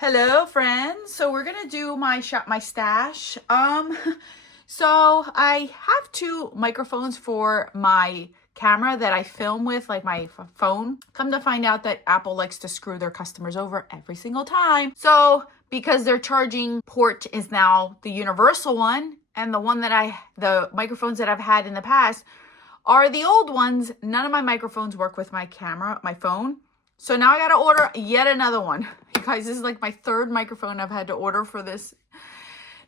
Hello friends. So we're gonna do my shop my stash. So I have two microphones for my camera that I film with, like my phone. Come to find out that Apple likes to screw their customers over every single time. So because their charging port is now the universal one, and the microphones that I've had in the past are the old ones, none of my microphones work with my camera, my phone. So now I got to order yet another one. You guys, this is like my third microphone I've had to order for this.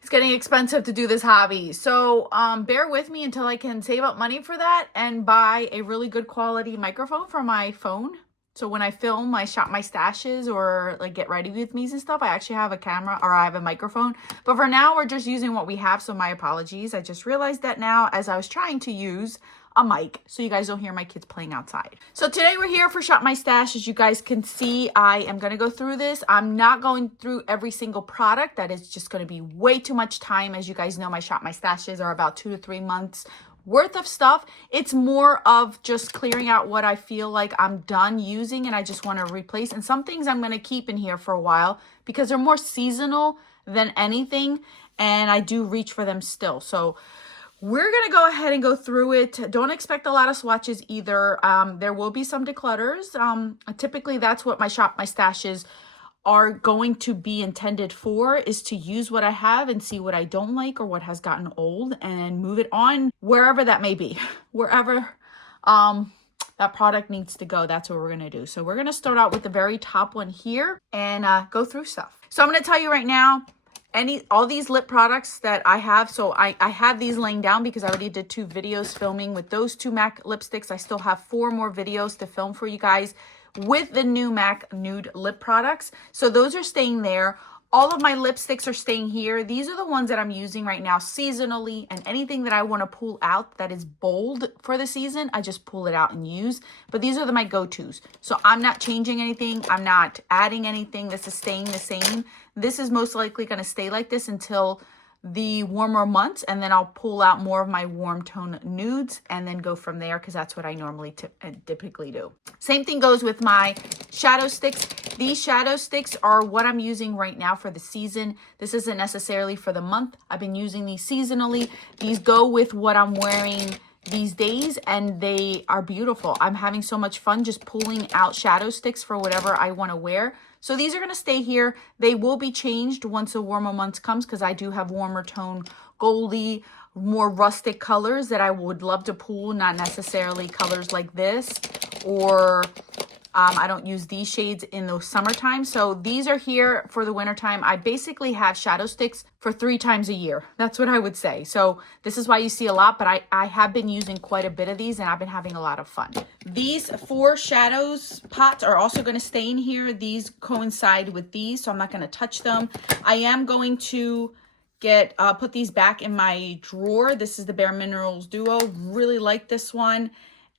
It's getting expensive to do this hobby. So bear with me until I can save up money for that and buy a really good quality microphone for my phone. So when I film, I shop my stashes or like get ready with me and stuff, I actually have a camera or I have a microphone. But for now, we're just using what we have. So my apologies. I just realized that now as I was trying to use a mic so you guys don't hear my kids playing outside. So today we're here for Shop My Stash. As you guys can see, I am going to go through this. I'm not going through every single product. That is just going to be way too much time. As you guys know, my Shop My Stashes are about 2 to 3 months worth of stuff. It's more of just clearing out what I feel like I'm done using and I just want to replace. And some things I'm going to keep in here for a while because they're more seasonal than anything. And I do reach for them still. So we're going to go ahead and go through it. Don't expect a lot of swatches either. There will be some declutters. Typically, that's what my Shop My Stashes are going to be intended for, is to use what I have and see what I don't like or what has gotten old and move it on wherever that may be. Wherever that product needs to go, that's what we're going to do. So we're going to start out with the very top one here and go through stuff. So I'm going to tell you right now, all these lip products that I have, so I have these laying down because I already did 2 videos filming with those 2 MAC lipsticks. I still have 4 more videos to film for you guys with the new MAC nude lip products. So those are staying there. All of my lipsticks are staying here. These are the ones that I'm using right now seasonally, and anything that I want to pull out that is bold for the season, I just pull it out and use. But these are my go-tos. So I'm not changing anything. I'm not adding anything. This is staying the same. This is most likely going to stay like this until the warmer months, and then I'll pull out more of my warm tone nudes and then go from there because that's what I normally typically do. Same thing goes with my shadow sticks. These shadow sticks are what I'm using right now for the season. This isn't necessarily for the month. I've been using these seasonally. These go with what I'm wearing these days and they are beautiful. I'm having so much fun just pulling out shadow sticks for whatever I want to wear. So these are going to stay here. They will be changed once the warmer months comes because I do have warmer tone, goldy, more rustic colors that I would love to pull, not necessarily colors like this, or I don't use these shades in the summertime. So these are here for the wintertime. I basically have shadow sticks for 3 times a year. That's what I would say. So this is why you see a lot, but I have been using quite a bit of these and I've been having a lot of fun. These 4 shadows pots are also going to stay in here. These coincide with these, so I'm not going to touch them. I am going to put these back in my drawer. This is the Bare Minerals Duo. Really like this one.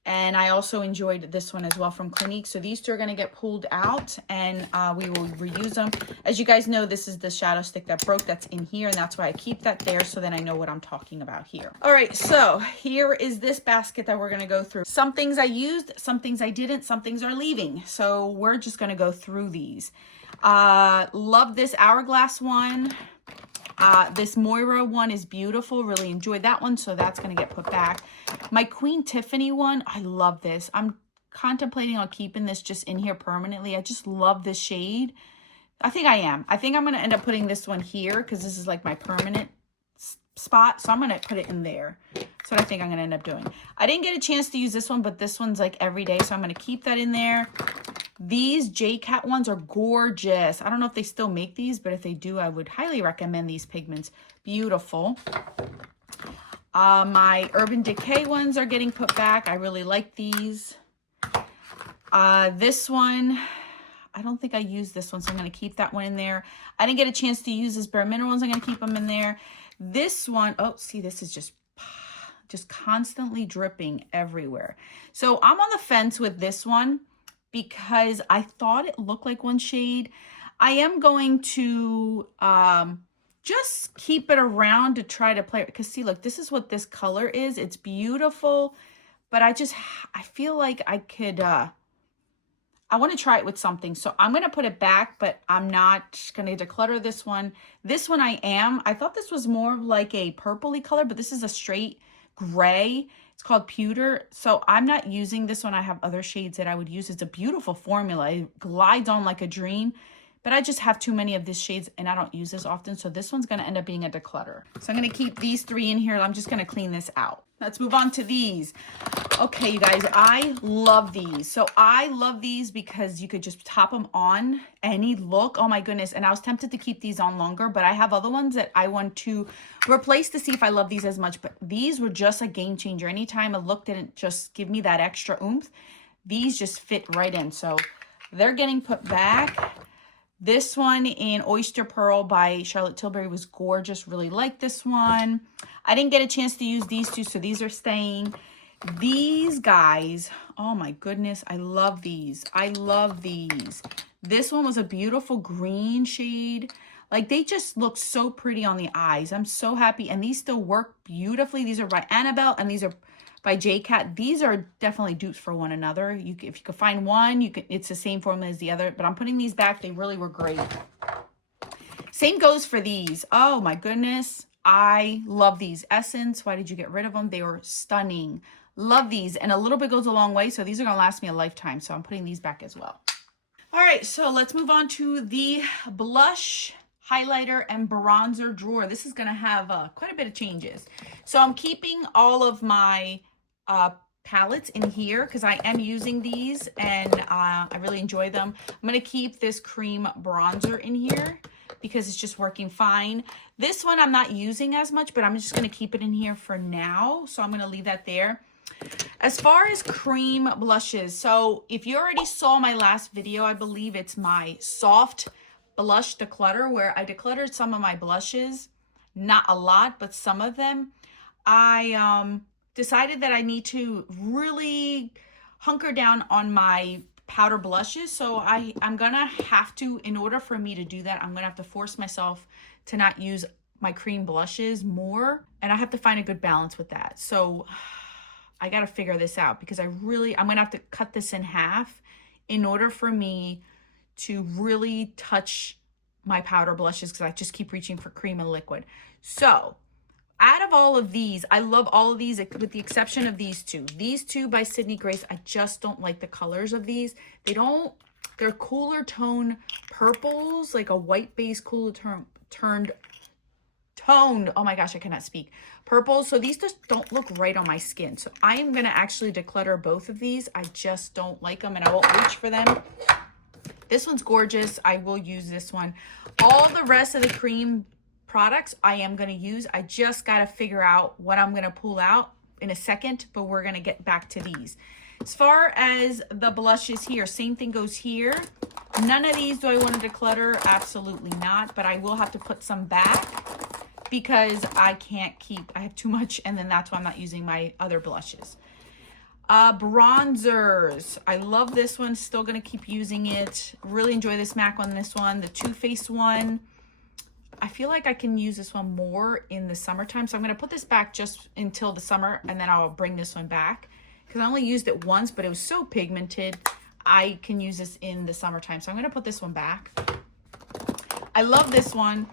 And I also enjoyed this one as well from Clinique. So these 2 are going to get pulled out and we will reuse them. As you guys know, this is the shadow stick that broke that's in here. And that's why I keep that there so then I know what I'm talking about here. All right, so here is this basket that we're going to go through. Some things I used, some things I didn't, some things are leaving. So we're just going to go through these. Love this Hourglass one. This Moira one is beautiful. Really enjoyed that one. So that's going to get put back. My Queen Tiffany one, I love this. I'm contemplating on keeping this just in here permanently. I just love this shade. I think I am. I think I'm going to end up putting this one here because this is like my permanent spot. So I'm going to put it in there. That's what I think I'm going to end up doing. I didn't get a chance to use this one, but this one's like every day. So I'm going to keep that in there. These J-Cat ones are gorgeous. I don't know if they still make these, but if they do, I would highly recommend these pigments. Beautiful. My Urban Decay ones are getting put back. I really like these. This one, I don't think I used this one, so I'm going to keep that one in there. I didn't get a chance to use this Bare Minerals. I'm going to keep them in there. This one, oh, see, this is just constantly dripping everywhere. So I'm on the fence with this one because I thought it looked like one shade. I am going to just keep it around to try to play it. Because see, look, this is what this color is. It's beautiful, but I feel like I I want to try it with something. So I'm going to put it back, but I'm not going to declutter this one. This one I thought this was more like a purpley color, but this is a straight gray. It's called Pewter. So I'm not using this one. I have other shades that I would use. It's a beautiful formula. It glides on like a dream, but I just have too many of these shades and I don't use this often. So this one's going to end up being a declutter. So I'm going to keep these 3 in here. I'm just going to clean this out. Let's move on to these. Okay, you guys, I love these. So I love these because you could just top them on any look. Oh my goodness. And I was tempted to keep these on longer, but I have other ones that I want to replace to see if I love these as much. But these were just a game changer. Anytime a look didn't just give me that extra oomph, these just fit right in. So they're getting put back. This one in Oyster Pearl by Charlotte Tilbury was gorgeous. Really like this one. I didn't get a chance to use these two, so these are staying. These guys, oh my goodness, I love these. I love these. This one was a beautiful green shade. Like, they just look so pretty on the eyes. I'm so happy. And these still work beautifully. These are by Annabelle and these are by JCat. These are definitely dupes for one another. If you could find one, it's the same formula as the other, but I'm putting these back. They really were great. Same goes for these. Oh my goodness. I love these. Essence, why did you get rid of them? They were stunning. Love these. And a little bit goes a long way. So these are going to last me a lifetime. So I'm putting these back as well. All right. So let's move on to the blush, highlighter, and bronzer drawer. This is going to have quite a bit of changes. So I'm keeping all of my palettes in here because I am using these and I really enjoy them. I'm going to keep this cream bronzer in here because it's just working fine. This one I'm not using as much, but I'm just going to keep it in here for now. So I'm going to leave that there. As far as cream blushes, so if you already saw my last video, I believe it's my soft blush declutter where I decluttered some of my blushes. Not a lot, but some of them. I decided that I need to really hunker down on my powder blushes. So I'm gonna have to, in order for me to do that, I'm gonna have to force myself to not use my cream blushes more. And I have to find a good balance with that. So I gotta figure this out because I'm gonna have to cut this in half in order for me to really touch my powder blushes because I just keep reaching for cream and liquid. So out of all of these, I love all of these with the exception of these two. These two by Sydney Grace, I just don't like the colors of these. They're cooler tone purples, like a white base cooler toned, oh my gosh, I cannot speak, purples. So these just don't look right on my skin. So I am going to actually declutter both of these. I just don't like them and I won't reach for them. This one's gorgeous. I will use this one. All the rest of the cream products I am going to use. I just got to figure out what I'm going to pull out in a second, but we're going to get back to these. As far as the blushes here, same thing goes here. None of these do I want to declutter. Absolutely not, but I will have to put some back because I have too much, and then that's why I'm not using my other blushes. Bronzers. I love this one. Still going to keep using it. Really enjoy this MAC on this one. The Too Faced one. I feel like I can use this one more in the summertime. So I'm going to put this back just until the summer and then I'll bring this one back because I only used it once, but it was so pigmented. I can use this in the summertime. So I'm going to put this one back. I love this one.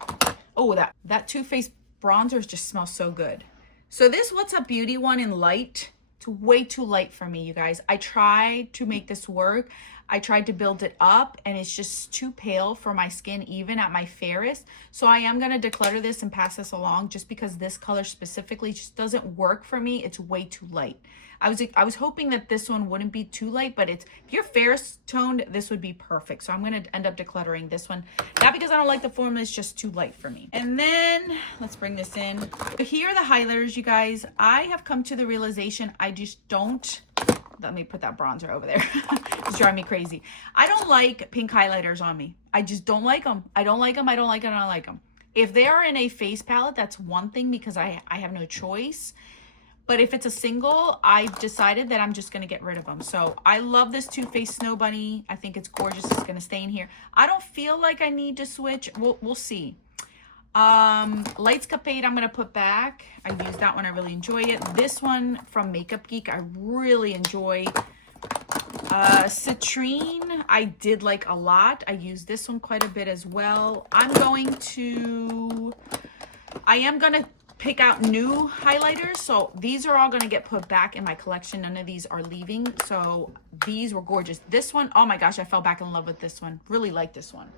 Oh, that Too Faced bronzers just smells so good. So this What's Up Beauty one in light, it's way too light for me, you guys. I tried to make this work. I tried to build it up and it's just too pale for my skin, even at my fairest. So I am going to declutter this and pass this along just because this color specifically just doesn't work for me. It's way too light. I was hoping that this one wouldn't be too light, but if you're fairest toned, this would be perfect. So I'm going to end up decluttering this one. Not because I don't like the formula, it's just too light for me. And then let's bring this in. Here are the highlighters, you guys. I have come to the realization I just don't, let me put that bronzer over there. It's driving me crazy. I don't like pink highlighters on me. I just don't like them. I don't like them. I don't like them. I don't like them. If they are in a face palette, that's one thing because I have no choice. But if it's a single, I've decided that I'm just going to get rid of them. So I love this Too Faced Snow Bunny. I think it's gorgeous. It's going to stay in here. I don't feel like I need to switch. We'll see. Lightscapade I'm going to put back. I use that one. I really enjoy it. This one from Makeup Geek I really enjoy. Citrine, I did like a lot. I used this one quite a bit as well. I am gonna pick out new highlighters. So these are all gonna get put back in my collection. None of these are leaving. So these were gorgeous. This one, oh my gosh, I fell back in love with this one. Really like this one.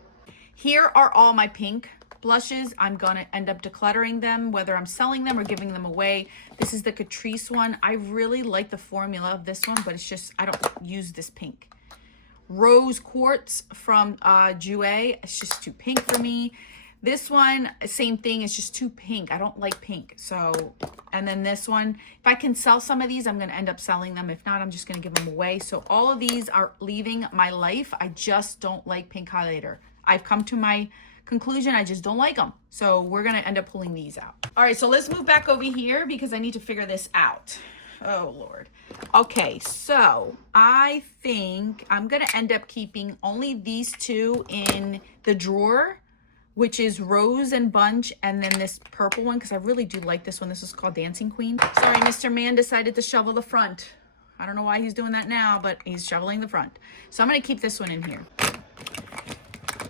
Here are all my pink blushes. I'm gonna end up decluttering them, whether I'm selling them or giving them away. This is the Catrice one. I really like the formula of this one, but it's just, I don't use this pink. Rose Quartz from Jouer. It's just too pink for me. This one, same thing, it's just too pink. I don't like pink. So, and then this one, if I can sell some of these, I'm gonna end up selling them. If not, I'm just gonna give them away. So all of these are leaving my life. I just don't like pink highlighter. I've come to my conclusion, I just don't like them. So we're gonna end up pulling these out. All right, so let's move back over here because I need to figure this out. Oh Lord. Okay, so I think I'm gonna end up keeping only these two in the drawer, which is Rose and Bunch, and then this purple one, because I really do like this one. This is called Dancing Queen. Sorry, Mr. Man decided to shovel the front. I don't know why he's doing that now, but he's shoveling the front. So I'm gonna keep this one in here.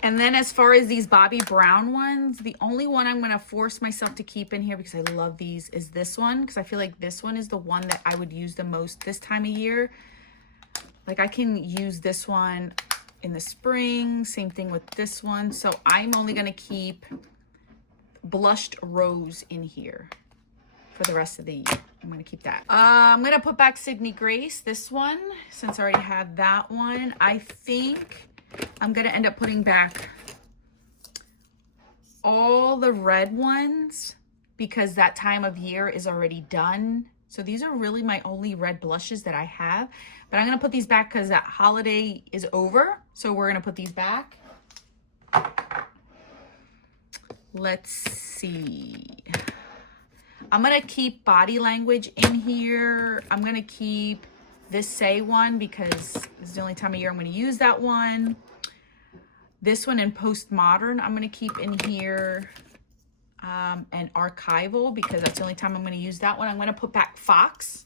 And then as far as these Bobbi Brown ones, the only one I'm gonna force myself to keep in here because I love these is this one, because I feel like this one is the one that I would use the most this time of year. Like I can use this one in the spring, same thing with this one. So I'm only gonna keep Blushed Rose in here for the rest of the year. I'm gonna keep that. I'm gonna put back Sydney Grace, this one, since I already had that one. I think I'm gonna end up putting back all the red ones because that time of year is already done. So these are really my only red blushes that I have, but I'm gonna put these back because that holiday is over. So we're gonna put these back. Let's see. I'm gonna keep Body Language in here. I'm gonna keep this Say one because this is the only time of year I'm going to use that one. This one in Postmodern I'm going to keep in here, and Archival because that's the only time I'm going to use that one. I'm going to put back Fox.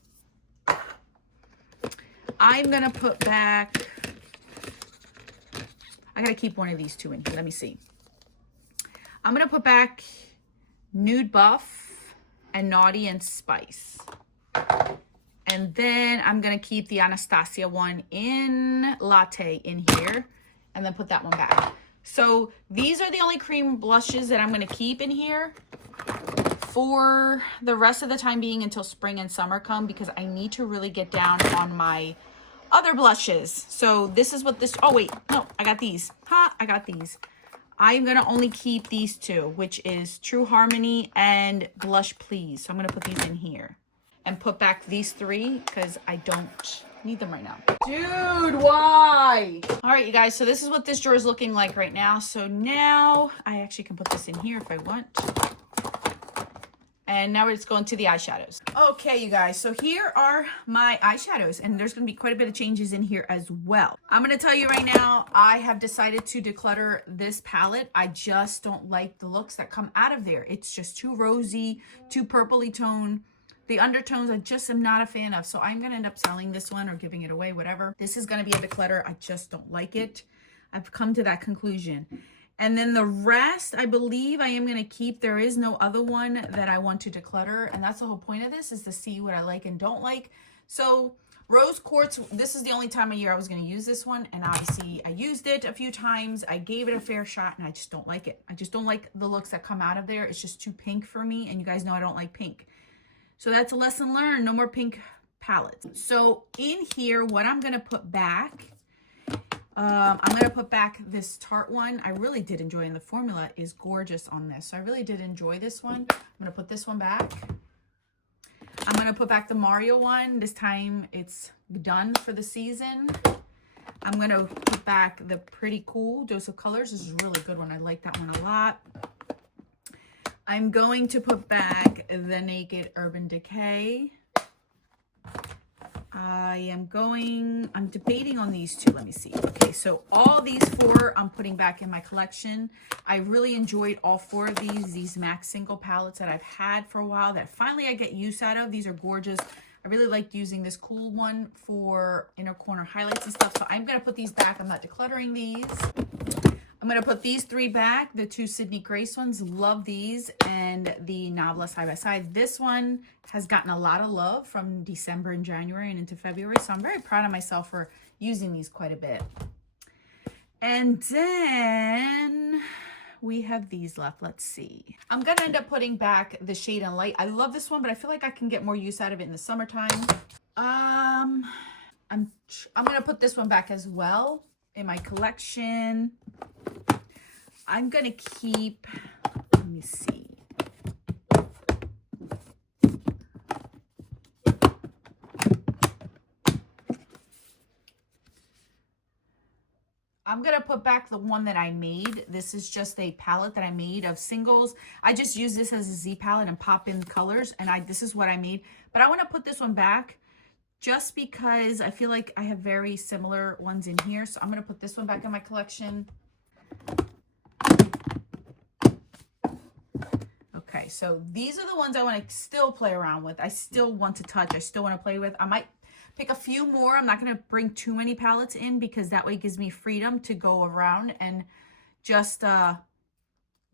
I'm going to put back, I got to keep one of these two in here. Let me see. I'm going to put back Nude Buff and Naughty and Spice. And then I'm gonna keep the Anastasia one in Latte in here and then put that one back. So these are the only cream blushes that I'm gonna keep in here for the rest of the time being until spring and summer come, because I need to really get down on my other blushes. So this is what this, oh wait, no, I got these. I got these. I'm gonna only keep these two, which is True Harmony and Blush Please. So I'm gonna put these in here. And put back these three because I don't need them right now. Dude, why? All right, you guys, so this is what this drawer is looking like right now. So now I actually can put this in here if I want. And now we're just going to the eyeshadows. Okay, you guys, so here are my eyeshadows, and there's gonna be quite a bit of changes in here as well. I'm gonna tell you right now, I have decided to declutter this palette. I just don't like the looks that come out of there. It's just too rosy, too purpley tone. The undertones I just am not a fan of. So I'm going to end up selling this one or giving it away, whatever. This is going to be a declutter. I just don't like it. I've come to that conclusion. And then the rest, I believe I am going to keep. There is no other one that I want to declutter. And that's the whole point of this, is to see what I like and don't like. So Rose Quartz, this is the only time of year I was going to use this one. And obviously I used it a few times. I gave it a fair shot and I just don't like it. I just don't like the looks that come out of there. It's just too pink for me. And you guys know I don't like pink. So that's a lesson learned. No more pink palettes. So in here, what I'm going to put back, I'm going to put back this Tarte one. I really did enjoy, and the formula is gorgeous on this. So I really did enjoy this one. I'm going to put this one back. I'm going to put back the Mario one. This time it's done for the season. I'm going to put back the Pretty Cool Dose of Colors. This is a really good one. I like that one a lot. I'm going to put back the Naked Urban Decay. I'm debating on these two. Let me see. Okay, so all these four I'm putting back in my collection. I really enjoyed all four of these MAC single palettes that I've had for a while that finally I get use out of. These are gorgeous. I really liked using this cool one for inner corner highlights and stuff. So I'm going to put these back. I'm not decluttering these. I'm going to put these 3 back. The 2 Sydney Grace ones. Love these. And the Nabla side by side. This one has gotten a lot of love from December and January and into February. So I'm very proud of myself for using these quite a bit. And then we have these left. Let's see. I'm going to end up putting back the Shade and Light. I love this one, but I feel like I can get more use out of it in the summertime. I'm going to put this one back as well in my collection. I'm going to keep, let me see. I'm going to put back the one that I made. This is just a palette that I made of singles. I just use this as a Z palette and pop in colors. And this is what I made. But I want to put this one back just because I feel like I have very similar ones in here. So I'm going to put this one back in my collection. Okay, so these are the ones I want to still play around with. I still want to touch. I still want to play with. I might pick a few more. I'm not going to bring too many palettes in because that way it gives me freedom to go around and just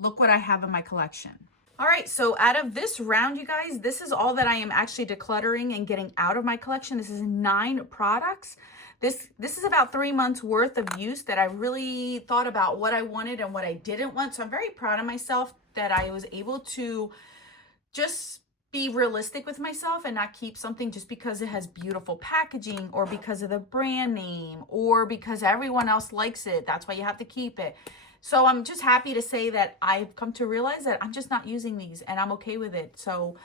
look what I have in my collection. All right, so out of this round, you guys, this is all that I am actually decluttering and getting out of my collection. This is 9 products. This is about 3 months worth of use that I really thought about what I wanted and what I didn't want. So I'm very proud of myself that I was able to just be realistic with myself and not keep something just because it has beautiful packaging or because of the brand name or because everyone else likes it. That's why you have to keep it. So I'm just happy to say that I've come to realize that I'm just not using these and I'm okay with it. So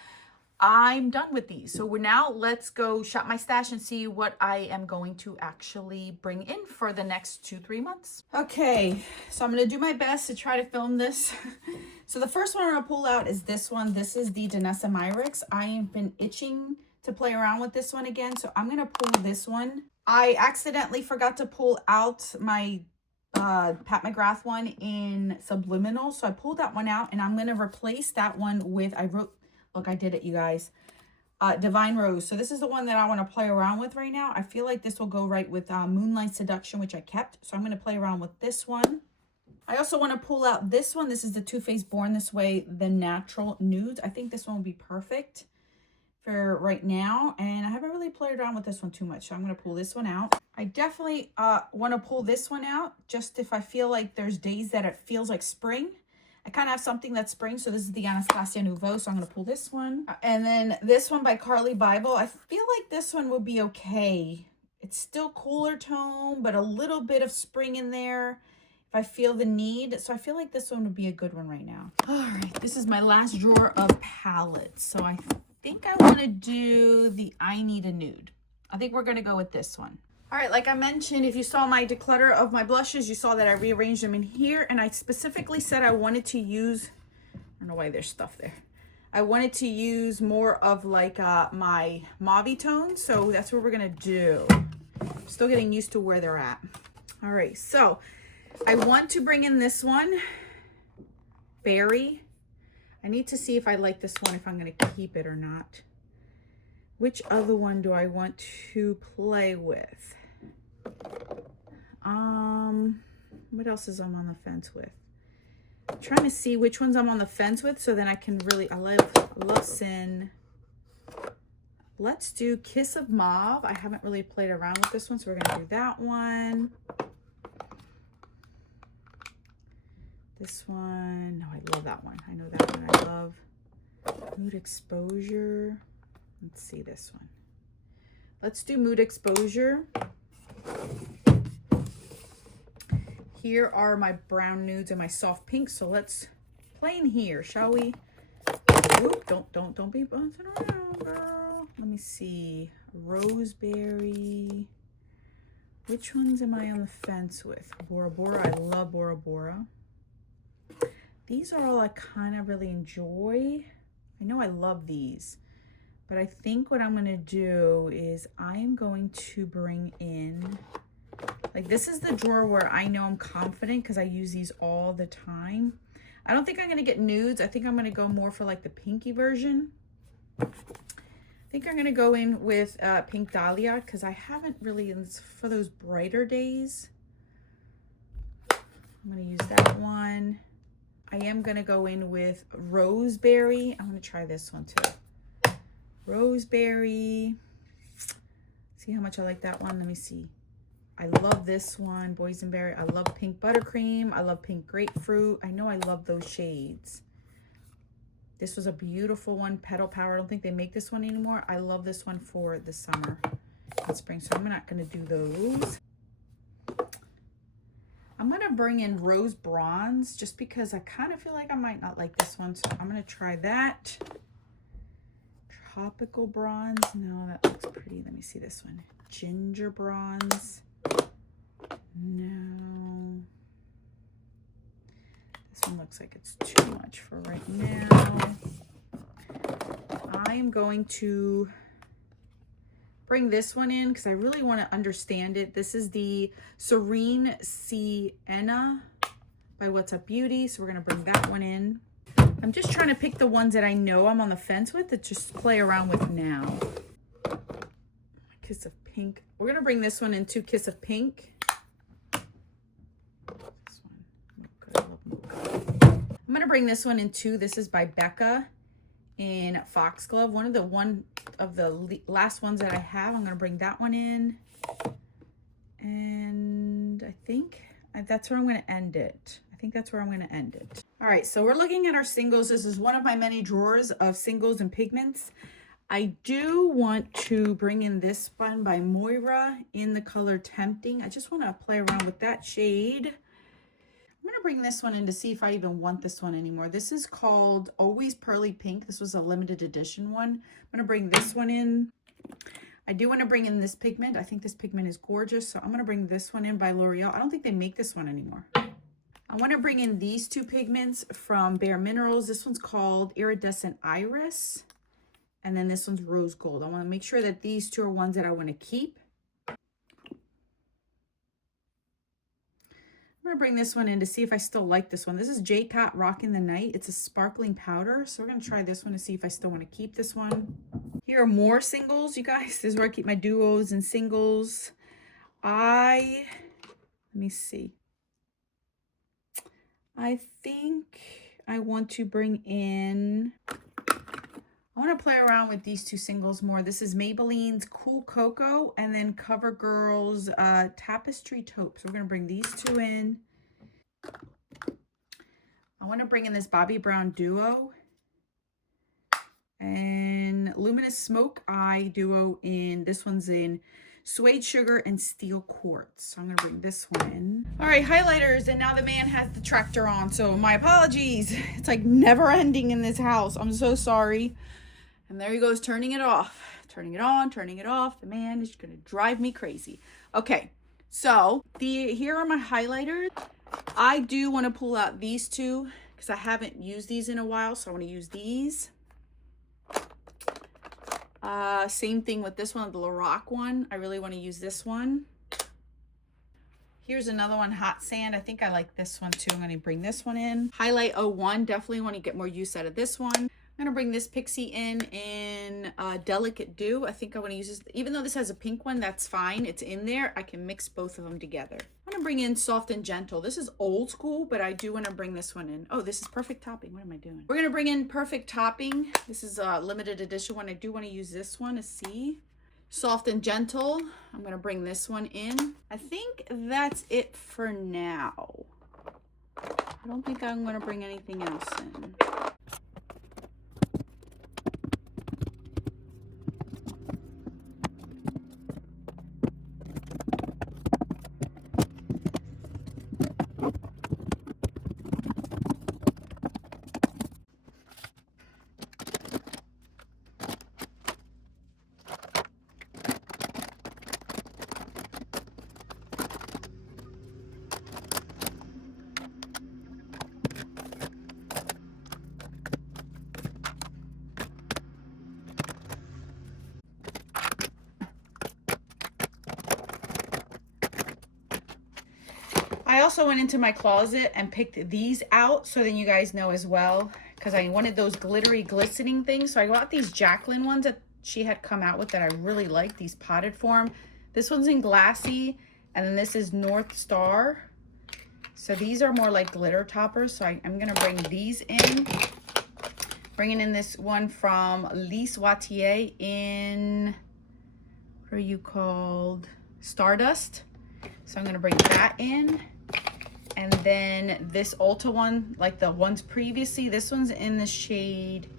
I'm done with these. So let's go shop my stash and see what I am going to actually bring in for the next 2-3 months. Okay, so I'm going to do my best to try to film this. So the first one I'm going to pull out is this one. This is the Danessa Myricks. I have been itching to play around with this one again. So I'm going to pull this one. I accidentally forgot to pull out my Pat McGrath one in Subliminal. So I pulled that one out and I'm going to replace that one with, look, I did it, you guys. Divine Rose. So this is the one that I want to play around with right now. I feel like this will go right with Moonlight Seduction, which I kept. So I'm going to play around with this one. I also want to pull out this one. This is the Too Faced Born This Way, the Natural Nudes. I think this one will be perfect for right now. And I haven't really played around with this one too much. So I'm going to pull this one out. I definitely want to pull this one out just if I feel like there's days that it feels like spring. I kind of have something that's spring. So this is the Anastasia Nouveau. So I'm going to pull this one. And then this one by Carly Bible. I feel like this one will be okay. It's still cooler tone, but a little bit of spring in there if I feel the need. So I feel like this one would be a good one right now. All right. This is my last drawer of palettes. So I think I want to do the I Need a Nude. I think we're going to go with this one. All right, like I mentioned, if you saw my declutter of my blushes, you saw that I rearranged them in here. And I specifically said I wanted to use, I don't know why there's stuff there. I wanted to use more of like my mauve tone. So that's what we're going to do. I'm still getting used to where they're at. All right, so I want to bring in this one, Berry. I need to see if I like this one, if I'm going to keep it or not. Which other one do I want to play with? What else is I'm on the fence with? I'm trying to see which ones I'm on the fence with so then I can really, I love Sin. Let's do Kiss of Mauve. I haven't really played around with this one, so we're going to do that one. This one, no, I love that one. I know that one I love. Mood Exposure. Let's see this one. Let's do Mood Exposure. Here are my brown nudes and my soft pinks. So let's play in here, shall we? Oop, don't be bouncing around, girl. Let me see. Roseberry. Which ones am I on the fence with? Bora Bora. I love Bora Bora. These are all I kind of really enjoy. I know I love these. But I think what I'm going to do is I am going to bring in, like this is the drawer where I know I'm confident because I use these all the time. I don't think I'm going to get nudes. I think I'm going to go more for like the pinky version. I think I'm going to go in with Pink Dahlia because I haven't really, for those brighter days. I'm going to use that one. I am going to go in with Roseberry. I'm going to try this one too. Roseberry. See how much I like that one? Let me see. I love this one, Boysenberry. I love Pink Buttercream. I love Pink Grapefruit. I know I love those shades. This was a beautiful one, Petal Power. I don't think they make this one anymore. I love this one for the summer and spring, so I'm not going to do those. I'm going to bring in Rose Bronze just because I kind of feel like I might not like this one, so I'm going to try that. Tropical Bronze. No, that looks pretty. Let me see this one. Ginger Bronze. No. This one looks like it's too much for right now. I'm going to bring this one in because I really want to understand it. This is the Serene Sienna by What's Up Beauty. So we're going to bring that one in. I'm just trying to pick the ones that I know I'm on the fence with to just play around with now. Kiss of Pink. We're going to bring this one into Kiss of Pink. This one. I'm going to bring this one into, this is by Becca in Foxglove. One of the last ones that I have. I'm going to bring that one in. And I think that's where I'm going to end it. I think that's where I'm going to end it. All right, so we're looking at our singles. This is one of my many drawers of singles and pigments. I do want to bring in this one by Moira in the color Tempting. I just want to play around with that shade. I'm going to bring this one in to see if I even want this one anymore. This is called Always Pearly Pink. This was a limited edition one. I'm going to bring this one in. I do want to bring in this pigment. I think this pigment is gorgeous, so I'm going to bring this one in by L'Oreal. I don't think they make this one anymore. I want to bring in these two pigments from Bare Minerals. This one's called Iridescent Iris, and then this one's Rose Gold. I want to make sure that these two are ones that I want to keep. I'm going to bring this one in to see if I still like this one. This is J-Cot Rockin' the Night. It's a sparkling powder, so we're going to try this one to see if I still want to keep this one. Here are more singles, you guys. This is where I keep my duos and singles. Let me see. I think I want to bring in, I want to play around with these two singles more. This is Maybelline's Cool Cocoa and then CoverGirl's Tapestry Taupe. So we're going to bring these two in. I want to bring in this Bobbi Brown Duo and Luminous Smoke Eye Duo in, this one's in Suede Sugar and Steel Quartz. So I'm going to bring this one in. All right, highlighters. And now the man has the tractor on. So my apologies. It's like never ending in this house. I'm so sorry. And there he goes, turning it off. Turning it on, turning it off. The man is going to drive me crazy. Okay, so here are my highlighters. I do want to pull out these two because I haven't used these in a while. So I want to use these. Same thing with this one, the Lorac one. I really want to use this one. Here's another one, Hot Sand. I think I like this one too. I'm going to bring this one in. Highlight 01, definitely want to get more use out of this one. I'm going to bring this Pixie in Delicate Dew. I think I want to use this. Even though this has a pink one, that's fine. It's in there. I can mix both of them together. I'm going to bring in Soft and Gentle. This is old school, but I do want to bring this one in. Oh, this is Perfect Topping. What am I doing? We're going to bring in Perfect Topping. This is a limited edition one. I do want to use this one to see. Soft and Gentle. I'm going to bring this one in. I think that's it for now. I don't think I'm going to bring anything else in. I also went into my closet and picked these out so then you guys know as well, because I wanted those glittery glistening things. So I got these Jaclyn ones at she had come out with that I really like, these potted form. This one's in Glassy, and then this is North Star. So these are more like glitter toppers. So I'm gonna bring these in. Bringing in this one from Lise Wattier in, what are you called? Stardust. So I'm gonna bring that in. And then this Ulta one, like the ones previously, this one's in the shade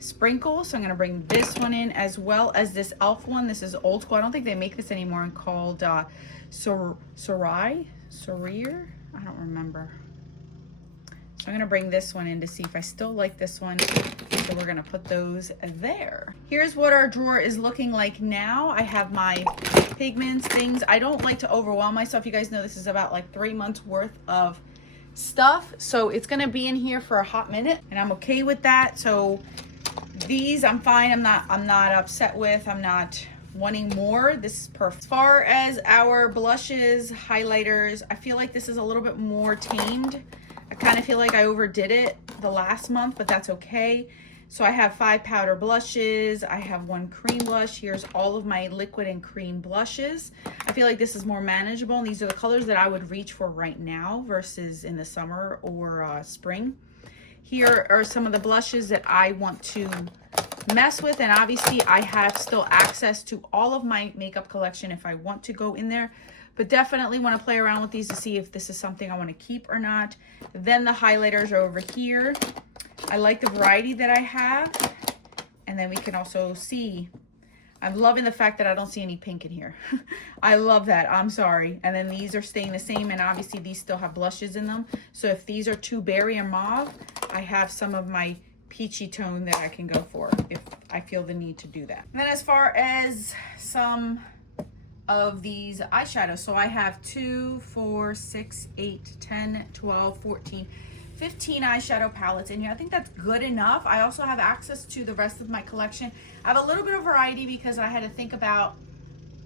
Sprinkle. So I'm gonna bring this one in, as well as this e.l.f. one. This is old school. I don't think they make this anymore, and called Sorir? I don't remember. So I'm gonna bring this one in to see if I still like this one. So we're gonna put those there. Here's what our drawer is looking like now. I have my pigments, things. I don't like to overwhelm myself. You guys know this is about like 3 months worth of stuff. So it's gonna be in here for a hot minute, and I'm okay with that. So these I'm fine. I'm not upset with. I'm not wanting more. This is perfect. As far as our blushes, highlighters, I feel like this is a little bit more tamed. I kind of feel like I overdid it the last month, but that's okay. So I have 5 powder blushes. I have 1 cream blush. Here's all of my liquid and cream blushes. I feel like this is more manageable, and these are the colors that I would reach for right now versus in the summer or spring. Here are some of the blushes that I want to mess with, and obviously I have still access to all of my makeup collection if I want to go in there, but definitely want to play around with these to see if this is something I want to keep or not. Then the highlighters are over here. I like the variety that I have, and then we can also see, I'm loving the fact that I don't see any pink in here. I love that. I'm sorry. And then these are staying the same, and obviously these still have blushes in them. So if these are too berry or mauve, I have some of my peachy tone that I can go for if I feel the need to do that. And then as far as some of these eyeshadows, so I have 2, 4, 6, 8, 10, 12, 14, 15 eyeshadow palettes in here. I think that's good enough. I also have access to the rest of my collection. I have a little bit of variety because I had to think about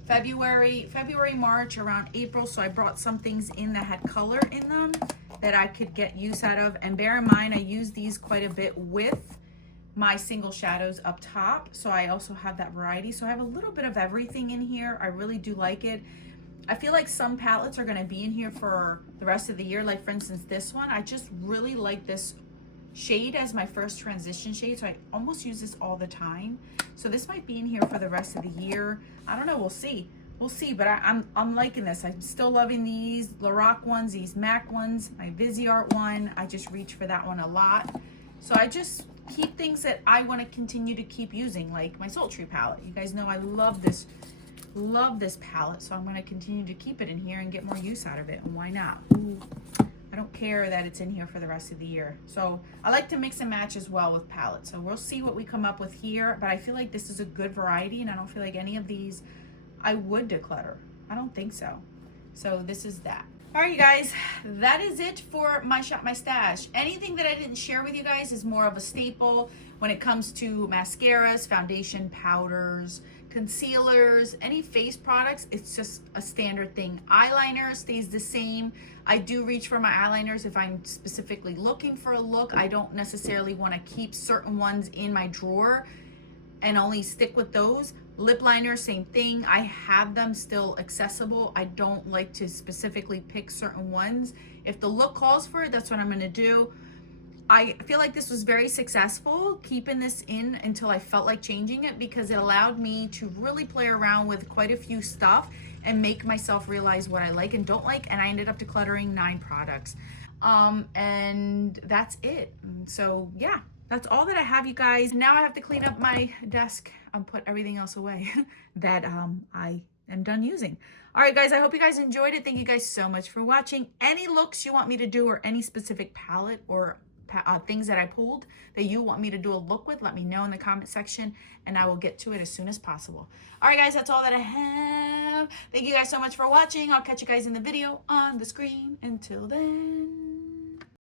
February, March, around April. So I brought some things in that had color in them that I could get use out of. And bear in mind, I use these quite a bit with my single shadows up top. So I also have that variety. So I have a little bit of everything in here. I really do like it. I feel like some palettes are going to be in here for the rest of the year. Like for instance, this one, I just really like this shade as my first transition shade. So I almost use this all the time. So this might be in here for the rest of the year. I don't know. We'll see. We'll see. But I'm liking this. I'm still loving these Lorac ones, these MAC ones, my Viseart one. I just reach for that one a lot. So I just keep things that I want to continue to keep using, like my Sultry palette. You guys know I love this palette, so I'm going to continue to keep it in here and get more use out of it. And why not? Ooh, I don't care that it's in here for the rest of the year. So I like to mix and match as well with palettes. So we'll see what we come up with here, but I feel like this is a good variety, and I don't feel like any of these I would declutter. I don't think so. So this is that. All right, you guys, that is it for my Shop My Stash. Anything that I didn't share with you guys is more of a staple when it comes to mascaras, foundation, powders, concealers, any face products. It's just a standard thing. Eyeliner stays the same. I do reach for my eyeliners if I'm specifically looking for a look. I don't necessarily want to keep certain ones in my drawer and only stick with those. Lip liner, same thing. I have them still accessible. I don't like to specifically pick certain ones. If the look calls for it, that's what I'm going to do. I feel like this was very successful, keeping this in until I felt like changing it, because it allowed me to really play around with quite a few stuff and make myself realize what I like and don't like. And I ended up decluttering 9 products. And that's it. So yeah, that's all that I have, you guys. Now I have to clean up my desk and put everything else away that I am done using. All right, guys, I hope you guys enjoyed it. Thank you guys so much for watching. Any looks you want me to do, or any specific palette or things that I pulled that you want me to do a look with, let me know in the comment section and I will get to it as soon as possible. All right, guys, that's all that I have. Thank you guys so much for watching. I'll catch you guys in the video on the screen. Until then.